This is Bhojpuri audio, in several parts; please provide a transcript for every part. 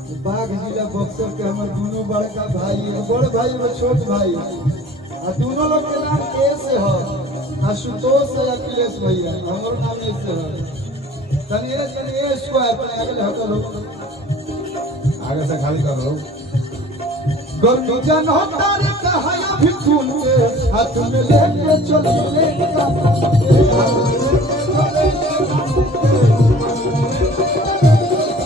बक्सर के हमारे दोनों बड़का भाई एगो बड़ भाई एगो छोट भाई आ दोनों लोग के नाम ए से है आशुतोष है अखिलेश भैया हमारे नाम ए से है तनी ए स्क्वायर पर आगे हटो लो आगे से खाली कर लो गर्मी जन हो तारे कहाया भी खून के हाथ में लेके चले का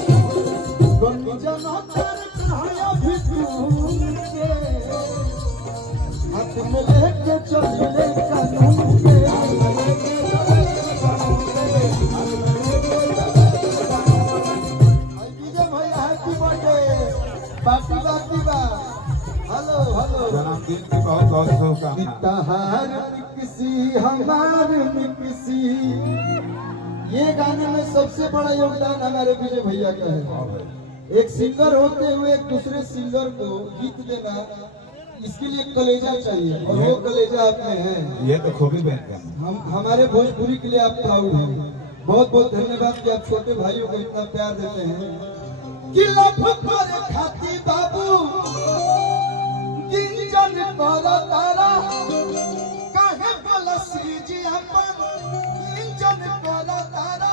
गर्मी जन हो तारे कहाया भी खून के हाथ में लेके चले कानून के हेलो हेलो जन्मदिन की बहुत बहुत शुभकामनाएं। किसी हमारे किसी ये गाने में सबसे बड़ा योगदान हमारे विजय भैया का है। एक सिंगर होते हुए एक दूसरे सिंगर को गीत देना इसके लिए कलेजा चाहिए और वो कलेजा आप में है। ये तो खूबी बैंक है। हम हमारे भोजपुरी के लिए आप प्राउड हैं। बहुत बहुत धन्यवाद कि आप छोटे भाइयों को इतना प्यार देते हैं। खाती बाबू गिंजन तोला तारा काहे बलसी जी अपन गिंजन तोला तारा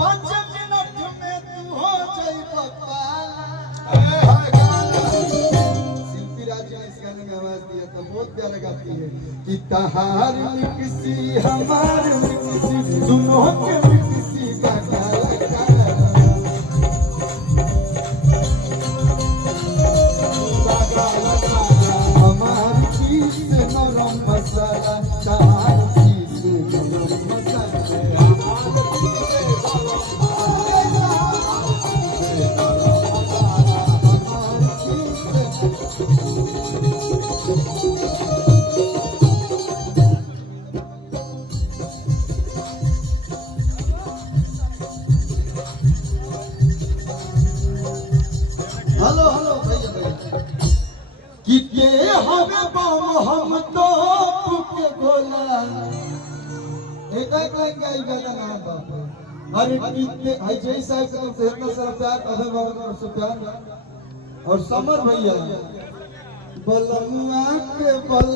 5 मिनट में तू हो जाई पापा। शिल्पी राज ने इस गाने में आवाज दिया तो बहुत प्यारा गाती है कि तहार में किसी हमार में किसी दोनों के में किसी का काला कितने हवे बम हम तो के गोला एक लाइन गाई गाना ना बाप अरे कितने आई जय साहब से तो इतना सारा प्यार अभय बाबा से प्यार और समर भैया बलमुआ के बल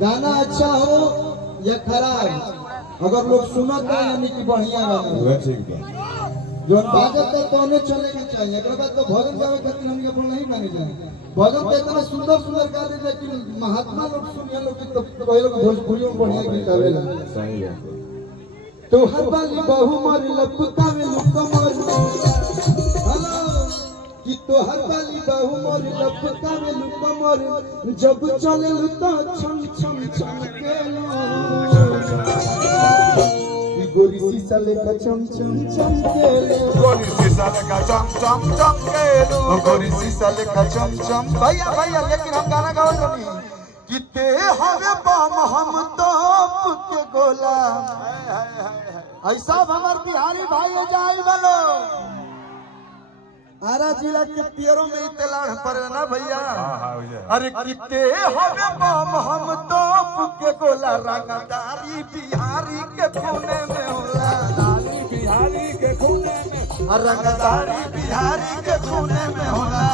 गाना अच्छा हो या खराब अगर लोग सुनता है यानी कि बढ़िया गाना ठीक है जो बाजत तो तोने चलेगा चाहिए अगर बात तो भजन गावे खातिर हमके अपन नहीं माने जाए भजन तो इतना सुंदर सुंदर गा दे लेकिन महात्मा लोग सुनिए लोग तो कोई लोग भोजपुरी में बढ़िया गीत गावेला सही है तो हर बाली बहु मर लपका में लुका मर हेलो कि तो हर बाली बहु मर लपका में लुका मर जब चले लुता छम छम छम के गोरी शीशा लेकर चम चम चम के गोरी शीशा लेकर चम चम चम के गोरी शीशा लेकर चम चम भैया भैया लेकिन हम गाना गाओ नहीं किते हवे बम हम तो के गोला ऐसा हमार बिहारी भाई जाई बोलो आरा जिला के पियरों में इतलाड़ पड़े ना भैया अरे किते हवे बम हम तो के गोला रंगदारी बिहारी के खूने में होला बिहारी के खूने में रंगदारी बिहारी के खूने में होला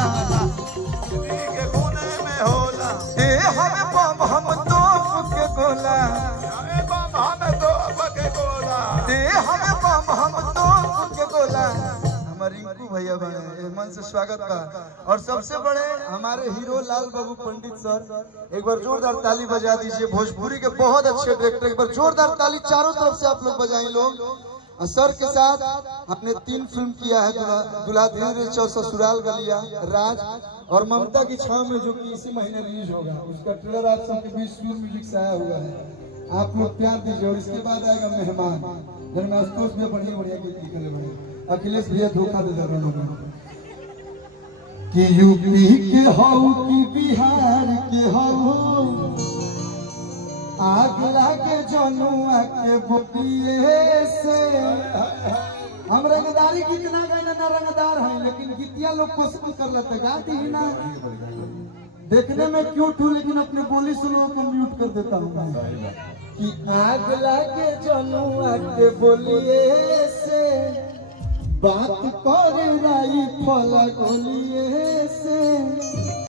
के खूने में होला ए हवे बम हम तो के गोला बम हमें तो के गोला ए हवे बम हम तो के गोला रिंकू भैया बने मन से स्वागत का और सबसे बड़े हमारे हीरो लाल बाबू पंडित सर एक बार जोरदार ताली बजा दीजिए भोजपुरी के बहुत अच्छे डायरेक्टर एक बार जोरदार ताली चारों तरफ से आप लोग बजाएं लोग और सर के साथ आपने 3 फिल्म किया है दुल्हाधीन ससुराल गलिया राज और ममता की छाव में जो कि इसी महीने रिलीज होगा उसका ट्रेलर आप सबके बीच सूर म्यूजिक से आया हुआ है आप लोग प्यार दीजिए और इसके बाद आएगा मेहमान जिनमें आशुतोष भी बढ़िया बढ़िया गीत निकले बड़े अखिलेश भैया धोखा दे दे कि यूपी के हो कि बिहार के हो आग लागे जनुआ के बुकिए से हम रंगदारी कितना गाना ना रंगदार है लेकिन गीतिया लोग पसंद कर लेते गाती ही ना देखने में क्यूट हूँ लेकिन अपने बोली सुनो को म्यूट कर देता हूँ मैं। कि आग लागे जनुआ के बोलिए से बात करे राई फल गोलिए से